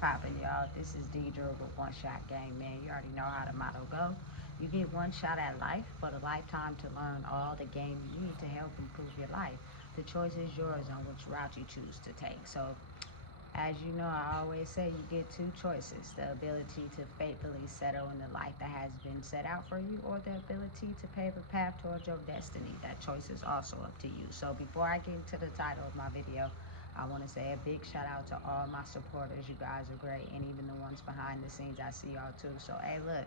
Poppin', y'all. This is Deidre with One Shot Game, man. You already know how the motto go. You get one shot at life, but a lifetime to learn all the game you need to help improve your life. The choice is yours on which route you choose to take. So, as you know, I always say you get two choices: the ability to faithfully settle in the life that has been set out for you, or the ability to pave a path towards your destiny. That choice is also up to you. So, before I get into the title of my video, I want to say a big shout out to all my supporters. You guys are great, and even the ones behind the scenes, I see y'all too. So, hey, look,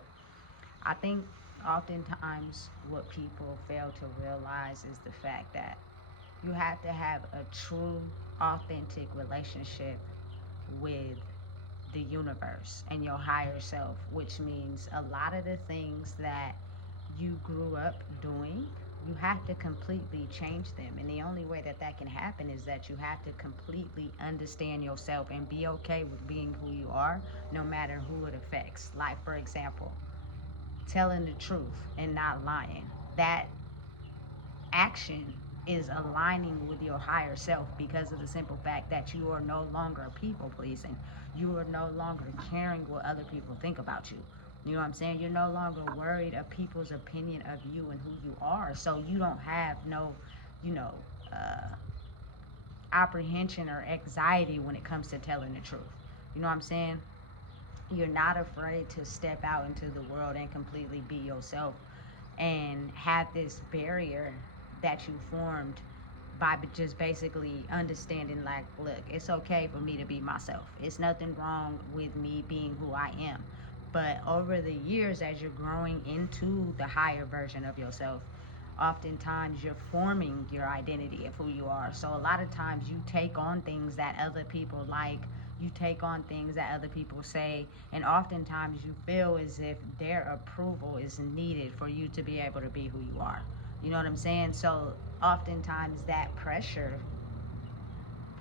I think oftentimes what people fail to realize is the fact that you have to have a true, authentic relationship with the universe and your higher self, which means a lot of the things that you grew up doing, you have to completely change them. And the only way that that can happen is that you have to completely understand yourself and be okay with being who you are, no matter who it affects. Like, for example, telling the truth and not lying. That action is aligning with your higher self because of the simple fact that you are no longer people pleasing. You are no longer caring what other people think about you. You know what I'm saying? You're no longer worried of people's opinion of you and who you are. So you don't have no, you know, uh, apprehension or anxiety when it comes to telling the truth. You know what I'm saying? You're not afraid to step out into the world and completely be yourself and have this barrier that you formed by just basically understanding, like, look, it's okay for me to be myself. It's nothing wrong with me being who I am. But over the years, as you're growing into the higher version of yourself, oftentimes you're forming your identity of who you are. So a lot of times you take on things that other people like, you take on things that other people say, and oftentimes you feel as if their approval is needed for you to be able to be who you are. You know what I'm saying? So oftentimes that pressure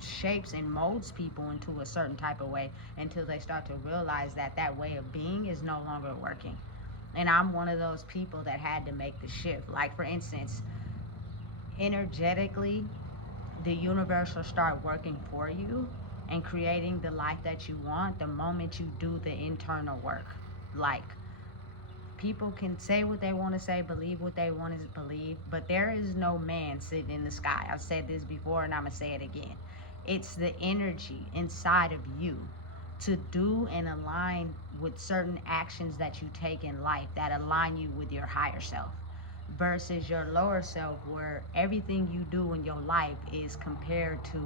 shapes and molds people into a certain type of way until they start to realize that that way of being is no longer working. And I'm one of those people that had to make the shift. Like, for instance, energetically, the universe will start working for you and creating the life that you want the moment you do the internal work. Like, people can say what they want to say, believe what they want to believe, but there is no man sitting in the sky. I've said this before and I'm going to say it again. It's the energy inside of you to do and align with certain actions that you take in life that align you with your higher self versus your lower self, where everything you do in your life is compared to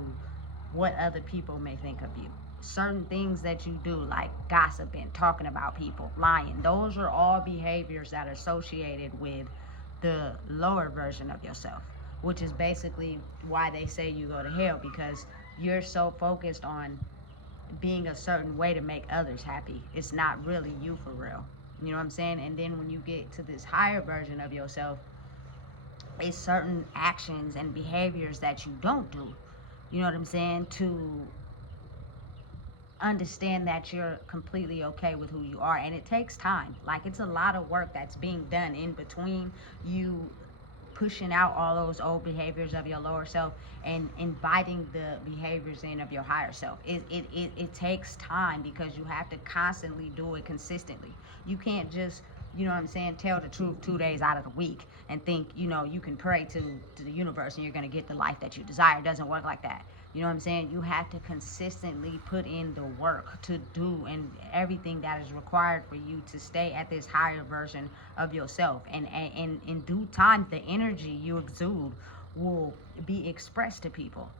what other people may think of you. Certain things that you do, like gossiping, talking about people, lying, those are all behaviors that are associated with the lower version of yourself, which is basically why they say you go to hell, because you're so focused on being a certain way to make others happy. It's not really you for real. You know what I'm saying? And then when you get to this higher version of yourself, it's certain actions and behaviors that you don't do. You know what I'm saying? To understand that you're completely okay with who you are. And it takes time. Like, it's a lot of work that's being done in between you pushing out all those old behaviors of your lower self and inviting the behaviors in of your higher self. It takes time because you have to constantly do it consistently. You can't just, you know what I'm saying, tell the truth 2 days out of the week and think, you know, you can pray to the universe and you're going to get the life that you desire. It doesn't work like that. You know what I'm saying? You have to consistently put in the work to do and everything that is required for you to stay at this higher version of yourself. And in due time, the energy you exude will be expressed to people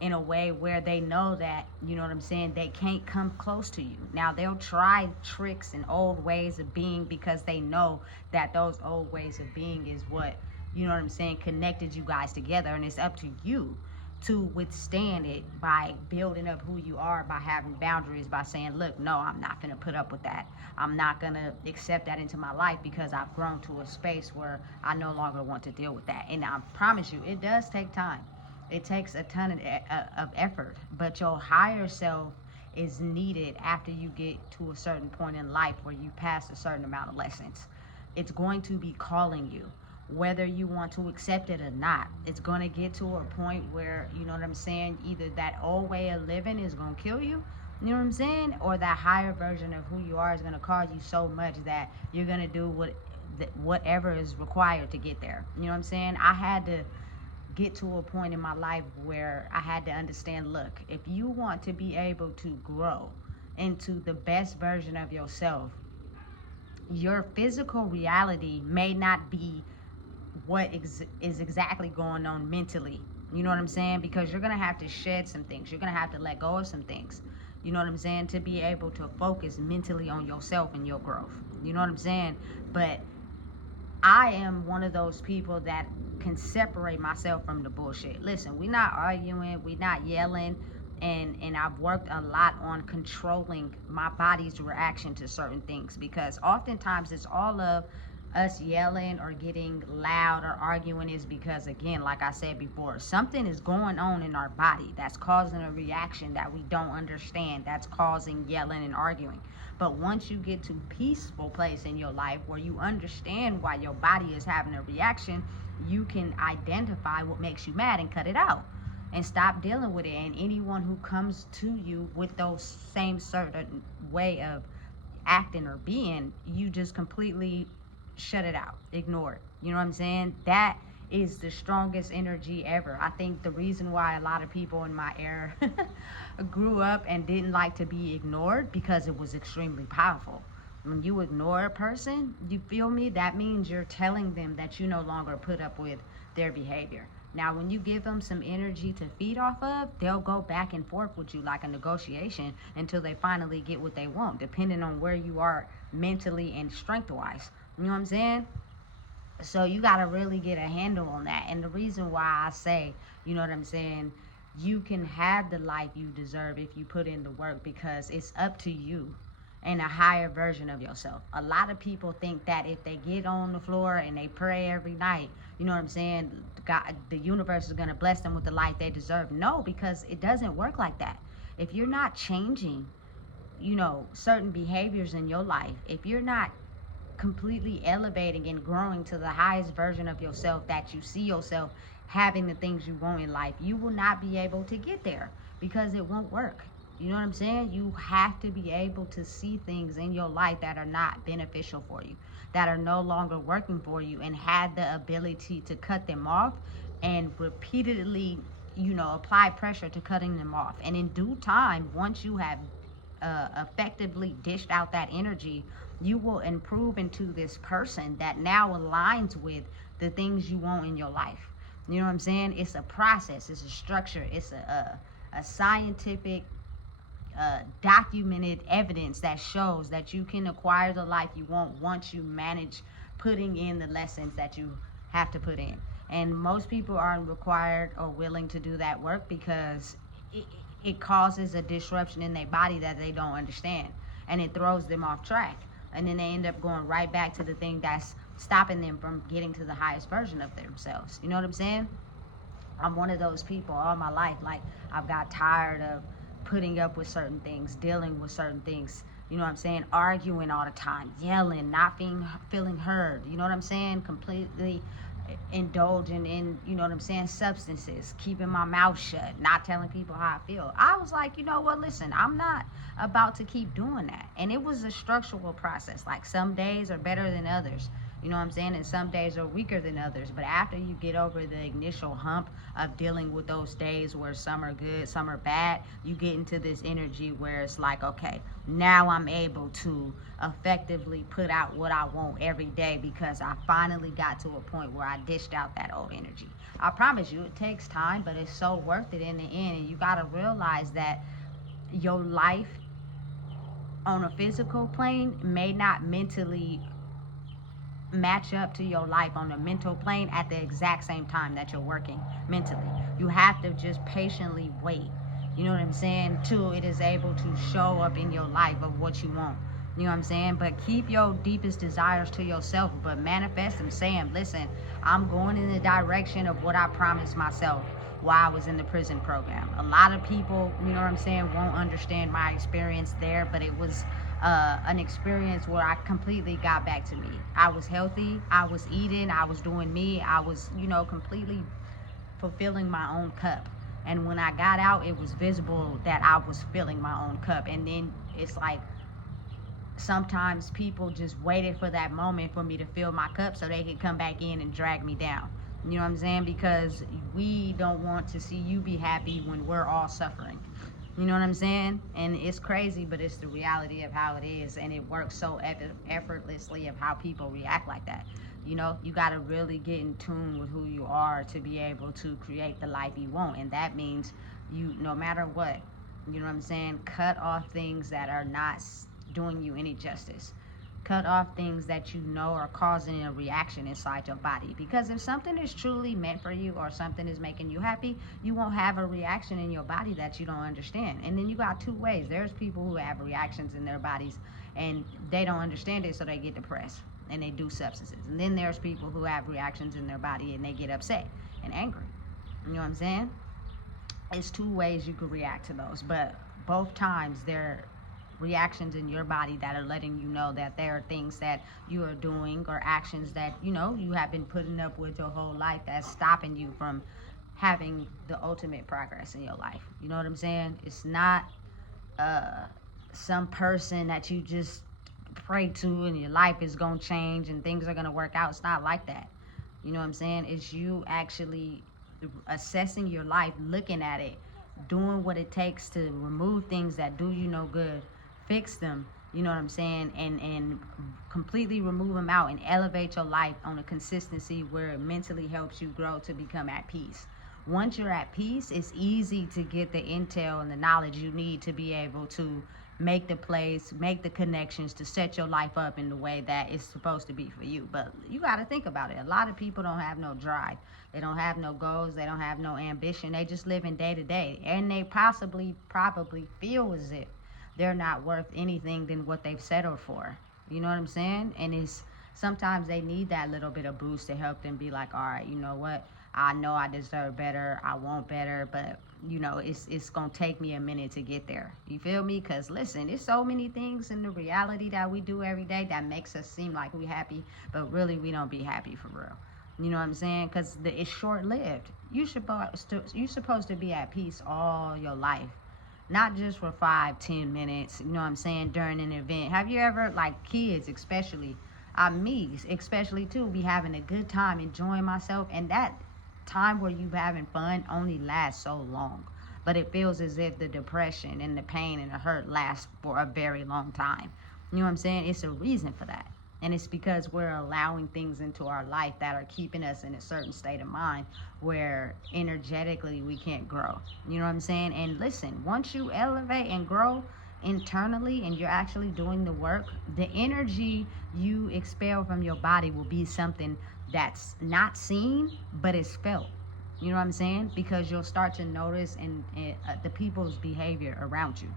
in a way where they know that, you know what I'm saying, they can't come close to you. Now, they'll try tricks and old ways of being because they know that those old ways of being is what, you know what I'm saying, connected you guys together. And it's up to you to withstand it by building up who you are, by having boundaries, by saying, look, no, I'm not going to put up with that. I'm not going to accept that into my life because I've grown to a space where I no longer want to deal with that. And I promise you, it does take time. It takes a ton of effort, but your higher self is needed after you get to a certain point in life where you pass a certain amount of lessons. It's going to be calling you, whether you want to accept it or not. It's going to get to a point where, you know what I'm saying, either that old way of living is going to kill you, You know what I'm saying? Or that higher version of who you are is going to cause you so much that you're going to do whatever is required to get there. You know what I'm saying? I had to get to a point in my life where I had to understand, look, if you want to be able to grow into the best version of yourself, your physical reality may not be what is exactly going on mentally. You know what I'm saying? Because you're going to have to shed some things. You're going to have to let go of some things. You know what I'm saying? To be able to focus mentally on yourself and your growth. You know what I'm saying? But I am one of those people that can separate myself from the bullshit. Listen, we're not arguing, we're not yelling, and I've worked a lot on controlling my body's reaction to certain things, because oftentimes it's all of us yelling or getting loud or arguing is because, again, like I said before, something is going on in our body that's causing a reaction that we don't understand, that's causing yelling and arguing. But once you get to a peaceful place in your life where you understand why your body is having a reaction, you can identify what makes you mad and cut it out and stop dealing with it. And anyone who comes to you with those same certain way of acting or being, you just completely shut it out, ignore it. You know what I'm saying? That is the strongest energy ever. I think the reason why a lot of people in my era grew up and didn't like to be ignored, because it was extremely powerful. When you ignore a person, you feel me? That means you're telling them that you no longer put up with their behavior. Now, when you give them some energy to feed off of, they'll go back and forth with you like a negotiation until they finally get what they want, depending on where you are mentally and strength-wise. You know what I'm saying? So you got to really get a handle on that. And the reason why I say, you know what I'm saying, you can have the life you deserve if you put in the work, because it's up to you and a higher version of yourself. A lot of people think that if they get on the floor and they pray every night, you know what I'm saying, God, the universe is going to bless them with the life they deserve. No, because it doesn't work like that. If you're not changing, certain behaviors in your life, if you're not completely elevating and growing to the highest version of yourself that you see yourself having the things you want in life, you will not be able to get there, because it won't work. You know what I'm saying? You have to be able to see things in your life that are not beneficial for you, that are no longer working for you, and have the ability to cut them off and repeatedly, apply pressure to cutting them off. And in due time, once you have effectively dished out that energy, you will improve into this person that now aligns with the things you want in your life. You know what I'm saying? It's a process, it's a structure, it's a scientific documented evidence that shows that you can acquire the life you want once you manage putting in the lessons that you have to put in. And most people aren't required or willing to do that work because it causes a disruption in their body that they don't understand, and it throws them off track, and then they end up going right back to the thing that's stopping them from getting to the highest version of themselves. You know what I'm saying? I'm one of those people all my life. Like, I've got tired of putting up with certain things, dealing with certain things, you know what I'm saying, arguing all the time, yelling, not feeling heard, you know what I'm saying, completely indulging in, you know what I'm saying, substances, keeping my mouth shut, not telling people how I feel. I was like, you know what, listen, I'm not about to keep doing that. And it was a structural process. Like, some days are better than others, you know what I'm saying, and some days are weaker than others. But after you get over the initial hump of dealing with those days where some are good, some are bad, you get into this energy where it's like, okay, now I'm able to effectively put out what I want every day, because I finally got to a point where I dished out that old energy. I promise you, it takes time, but it's so worth it in the end. And you got to realize that your life on a physical plane may not mentally match up to your life on the mental plane at the exact same time that you're working mentally. You have to just patiently wait, you know what I'm saying, till it is able to show up in your life of what you want. You know what I'm saying? But keep your deepest desires to yourself, but manifest them, saying, listen, I'm going in the direction of what I promised myself while I was in the prison program. A lot of people, you know what I'm saying, won't understand my experience there, but it was an experience where I completely got back to me. I was healthy, I was eating, I was doing me, I was, completely fulfilling my own cup. And when I got out, it was visible that I was filling my own cup. And then it's like sometimes people just waited for that moment for me to fill my cup so they could come back in and drag me down. You know what I'm saying? Because we don't want to see you be happy when we're all suffering. You know what I'm saying? And it's crazy, but it's the reality of how it is. And it works so effortlessly of how people react like that. You know, you got to really get in tune with who you are to be able to create the life you want. And that means you, no matter what, you know what I'm saying, cut off things that are not doing you any justice. Cut off things that you know are causing a reaction inside your body. Because if something is truly meant for you or something is making you happy, you won't have a reaction in your body that you don't understand. And then you got two ways. There's people who have reactions in their bodies and they don't understand it, so they get depressed and they do substances. And then there's people who have reactions in their body and they get upset and angry. You know what I'm saying? It's two ways you could react to those, but both times they're reactions in your body that are letting you know that there are things that you are doing or actions that you know you have been putting up with your whole life that's stopping you from having the ultimate progress in your life. You know what I'm saying? It's not some person that you just pray to and your life is gonna change and things are gonna work out. It's not like that. You know what I'm saying? It's you actually assessing your life, looking at it, doing what it takes to remove things that do you no good, fix them, you know what I'm saying, and completely remove them out and elevate your life on a consistency where it mentally helps you grow to become at peace. Once you're at peace, it's easy to get the intel and the knowledge you need to be able to make the plays, make the connections to set your life up in the way that it's supposed to be for you. But you got to think about it. A lot of people don't have no drive. They don't have no goals. They don't have no ambition. They just live in day to day. And they probably feel as if they're not worth anything than what they've settled for. You know what I'm saying? And it's sometimes they need that little bit of boost to help them be like, all right, you know what? I know I deserve better. I want better, but you know, it's gonna take me a minute to get there. You feel me? Because listen, there's so many things in the reality that we do every day that makes us seem like we happy, but really we don't be happy for real. You know what I'm saying? Because it's short-lived. You're supposed to be at peace all your life, not just for 5-10 minutes. You know what I'm saying? During an event. Have you ever, like kids especially, me especially too, be having a good time, enjoying myself, and that time where you having fun only lasts so long, but it feels as if the depression and the pain and the hurt lasts for a very long time. You know what I'm saying? It's a reason for that, and it's because we're allowing things into our life that are keeping us in a certain state of mind where energetically we can't grow. You know what I'm saying? And listen, once you elevate and grow internally and you're actually doing the work, the energy you expel from your body will be something that's not seen, but it's felt. You know what I'm saying? Because you'll start to notice in the people's behavior around you.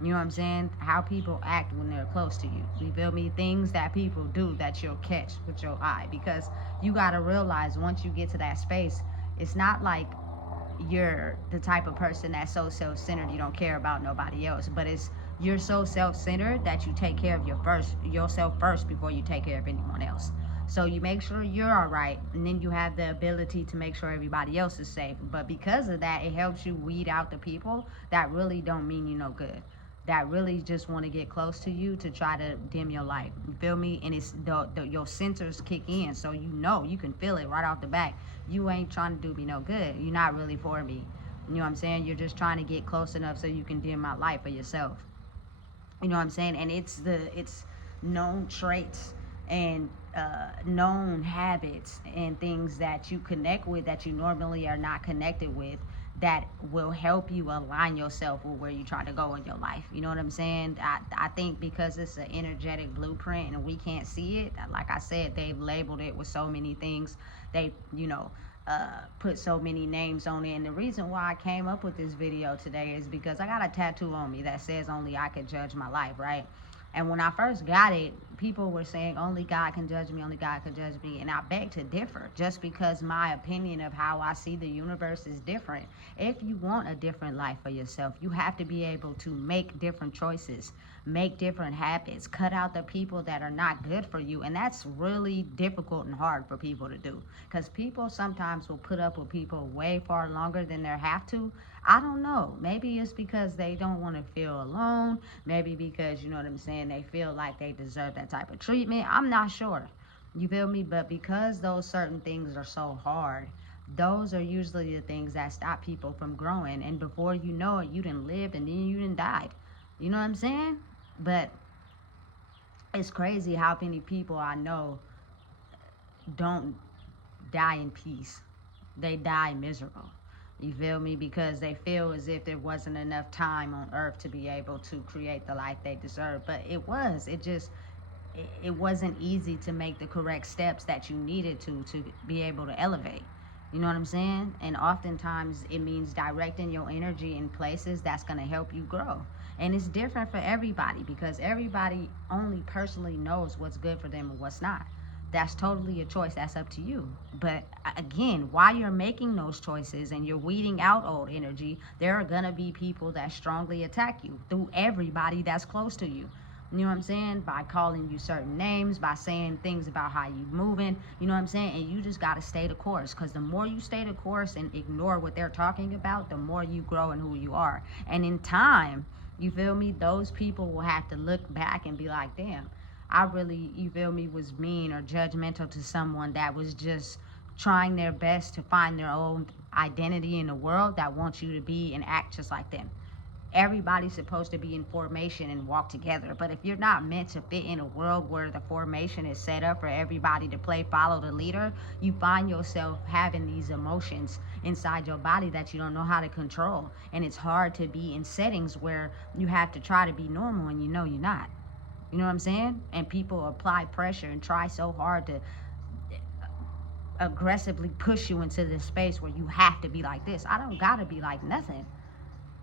You know what I'm saying? How people act when they're close to you. You feel me? Things that people do that you'll catch with your eye. Because you got to realize once you get to that space, it's not like you're the type of person that's so self-centered you don't care about nobody else, but it's you're so self-centered that you take care of yourself first before you take care of anyone else. So you make sure you're all right, and then you have the ability to make sure everybody else is safe. But because of that, it helps you weed out the people that really don't mean you no good, that really just want to get close to you to try to dim your light. You feel me? And it's your sensors kick in, so you know, you can feel it right off the back. You ain't trying to do me no good. You're not really for me. You know what I'm saying? You're just trying to get close enough so you can dim my light for yourself. You know what I'm saying? And it's known traits and known habits and things that you connect with that you normally are not connected with that will help you align yourself with where you're trying to go in your life. You know what I'm saying? I think because it's an energetic blueprint and we can't see it, like I said, they've labeled it with so many things. They, put so many names on it. And the reason why I came up with this video today is because I got a tattoo on me that says only I could judge my life, right? And when I first got it, people were saying only God can judge me, only God can judge me. And I beg to differ, just because my opinion of how I see the universe is different. If you want a different life for yourself, you have to be able to make different choices, make different habits, cut out the people that are not good for you. And that's really difficult and hard for people to do, because people sometimes will put up with people way far longer than they have to. I don't know. Maybe it's because they don't want to feel alone. Maybe because, you know what I'm saying, they feel like they deserve that type of treatment. I'm not sure. You feel me? But because those certain things are so hard, those are usually the things that stop people from growing. And before you know it, you done lived and then you done died. You know what I'm saying? But it's crazy how many people I know don't die in peace. They die miserable. You feel me? Because they feel as if there wasn't enough time on earth to be able to create the life they deserve. But it was. It wasn't easy to make the correct steps that you needed to be able to elevate. You know what I'm saying? And oftentimes it means directing your energy in places that's going to help you grow. And it's different for everybody because everybody only personally knows what's good for them and what's not. That's totally a choice. That's up to you. But again, while you're making those choices and you're weeding out old energy, there are going to be people that strongly attack you through everybody that's close to you. You know what I'm saying? By calling you certain names, by saying things about how you moving, you know what I'm saying? And you just got to stay the course, because the more you stay the course and ignore what they're talking about, the more you grow in who you are. And in time, you feel me, those people will have to look back and be like, damn, I really, you feel me, was mean or judgmental to someone that was just trying their best to find their own identity in the world that wants you to be and act just like them. Everybody's supposed to be in formation and walk together. But if you're not meant to fit in a world where the formation is set up for everybody to play follow the leader, you find yourself having these emotions inside your body that you don't know how to control. And it's hard to be in settings where you have to try to be normal and you know you're not. You know what I'm saying? And people apply pressure and try so hard to aggressively push you into this space where you have to be like this. I don't gotta be like nothing.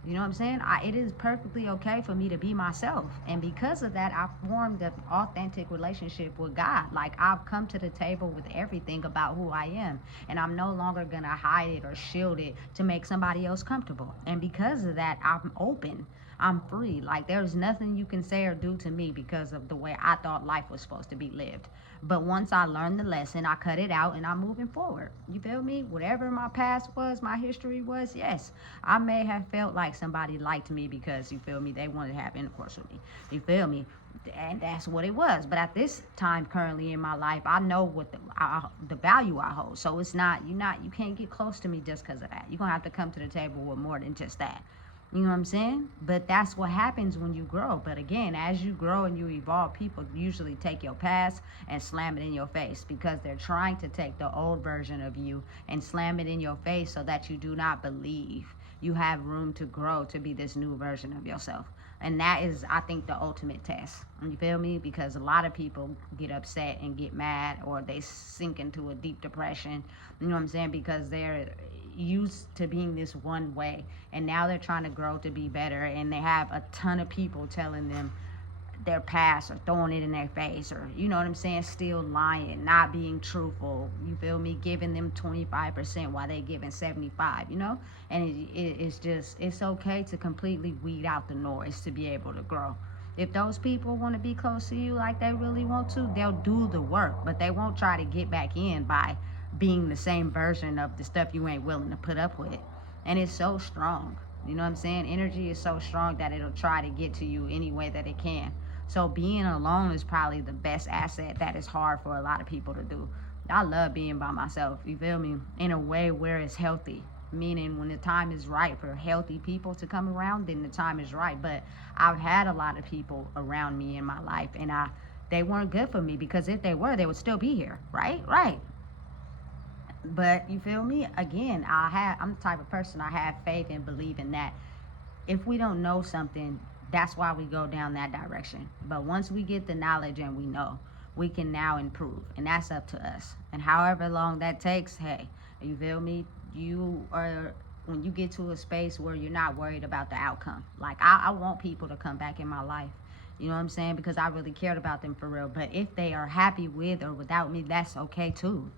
You know what I'm saying? It is perfectly okay for me to be myself. And because of that, I formed an authentic relationship with God. Like, I've come to the table with everything about who I am. And I'm no longer going to hide it or shield it to make somebody else comfortable. And because of that, I'm open. I'm free. Like, there's nothing you can say or do to me because of the way I thought life was supposed to be lived. But once I learned the lesson, I cut it out and I'm moving forward. You feel me? Whatever my past was, my history was, yes, I may have felt like somebody liked me because, you feel me, they wanted to have intercourse with me. You feel me? And that's what it was. But at this time currently in my life, I know what the value I hold. So it's not, you can't get close to me just because of that. You're going to have to come to the table with more than just that. You know what I'm saying? But that's what happens when you grow. But again, as you grow and you evolve, people usually take your past and slam it in your face because they're trying to take the old version of you and slam it in your face so that you do not believe you have room to grow to be this new version of yourself. And that is, I think, the ultimate test. You feel me? Because a lot of people get upset and get mad, or they sink into a deep depression. You know what I'm saying? Because they're used to being this one way, and now they're trying to grow to be better, and they have a ton of people telling them their past or throwing it in their face, or, you know what I'm saying, still lying, not being truthful, you feel me, giving them 25% while they giving 75, you know. And it's just, it's okay to completely weed out the noise to be able to grow. If those people want to be close to you like they really want to, they'll do the work, but they won't try to get back in by being the same version of the stuff you ain't willing to put up with. And it's so strong, you know what I'm saying? Energy is so strong that it'll try to get to you any way that it can. So being alone is probably the best asset that is hard for a lot of people to do. I love being by myself, you feel me? In a way where it's healthy. Meaning when the time is right for healthy people to come around, then the time is right. But I've had a lot of people around me in my life, and they weren't good for me, because if they were, they would still be here, right? Right. But you feel me? Again, I'm the type of person, I have faith and believe in that. If we don't know something, that's why we go down that direction. But once we get the knowledge and we know, we can now improve, and that's up to us. And however long that takes, hey, you feel me? When you get to a space where you're not worried about the outcome. Like, I want people to come back in my life, you know what I'm saying? Because I really cared about them for real. But if they are happy with or without me, that's okay too.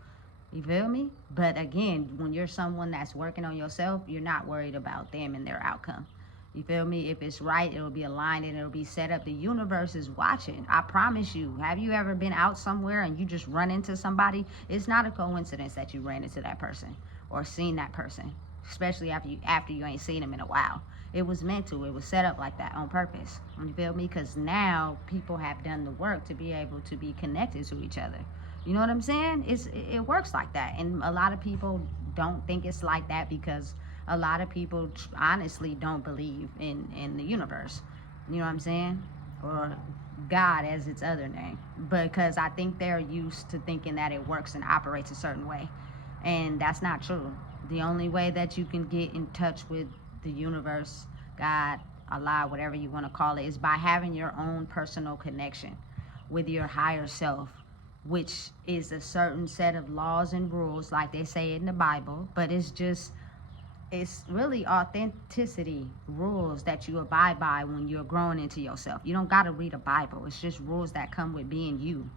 You feel me? But again, when you're someone that's working on yourself, you're not worried about them and their outcome. You feel me? If it's right, it'll be aligned and it'll be set up. The universe is watching. I promise you. Have you ever been out somewhere and you just run into somebody? It's not a coincidence that you ran into that person or seen that person. especially after you ain't seen them in a while. It was meant to. It was set up like that on purpose. You feel me? Because now people have done the work to be able to be connected to each other. You know what I'm saying? It works like that, and a lot of people don't think it's like that because a lot of people honestly don't believe in the universe. You know what I'm saying? Or God as its other name, because I think they're used to thinking that it works and operates a certain way, and that's not true. The only way that you can get in touch with the universe, God, Allah, whatever you want to call it, is by having your own personal connection with your higher self, which is a certain set of laws and rules, like they say in the Bible, but it's really authenticity rules that you abide by when you're growing into yourself. You don't got to read a Bible. It's just rules that come with being you.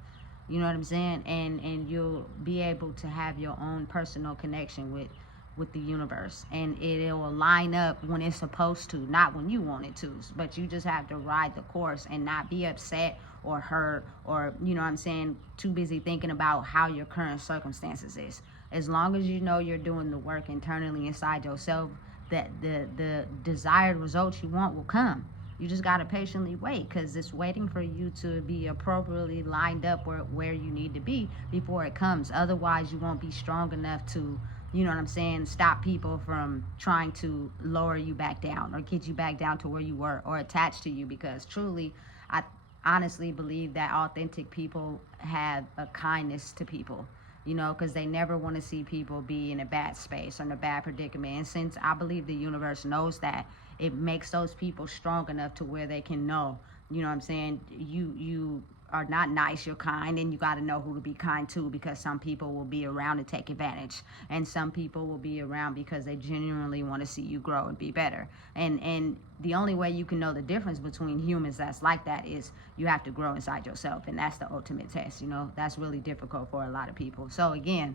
You know what I'm saying? And you'll be able to have your own personal connection with the universe, and it'll line up when it's supposed to, not when you want it to. But you just have to ride the course and not be upset or hurt or, you know what I'm saying, too busy thinking about how your current circumstances is. As long as you know you're doing the work internally inside yourself, that the desired results you want will come. You just got to patiently wait, because it's waiting for you to be appropriately lined up where you need to be before it comes. Otherwise, you won't be strong enough to, you know what I'm saying, stop people from trying to lower you back down or get you back down to where you were or attached to you. Because truly, I honestly believe that authentic people have a kindness to people, you know, because they never want to see people be in a bad space or in a bad predicament. And since I believe the universe knows that, it makes those people strong enough to where they can know, you know what I'm saying, you are not nice, you're kind, and you got to know who to be kind to, because some people will be around to take advantage, and some people will be around because they genuinely want to see you grow and be better. And the only way you can know the difference between humans that's like that is you have to grow inside yourself, and that's the ultimate test. You know, that's really difficult for a lot of people. So again,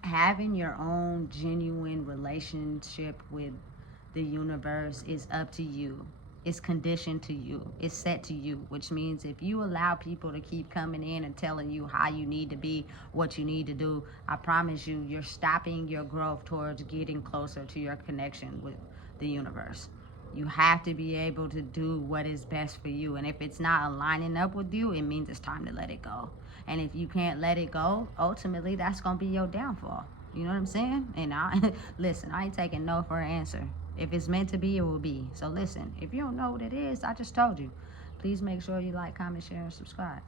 having your own genuine relationship with the universe is up to you. It's conditioned to you. It's set to you, which means if you allow people to keep coming in and telling you how you need to be, what you need to do, I promise you, you're stopping your growth towards getting closer to your connection with the universe. You have to be able to do what is best for you. And if it's not aligning up with you, it means it's time to let it go. And if you can't let it go, ultimately, that's going to be your downfall. You know what I'm saying? And listen, I ain't taking no for an answer. If it's meant to be, it will be. So listen, if you don't know what it is, I just told you. Please make sure you like, comment, share, and subscribe.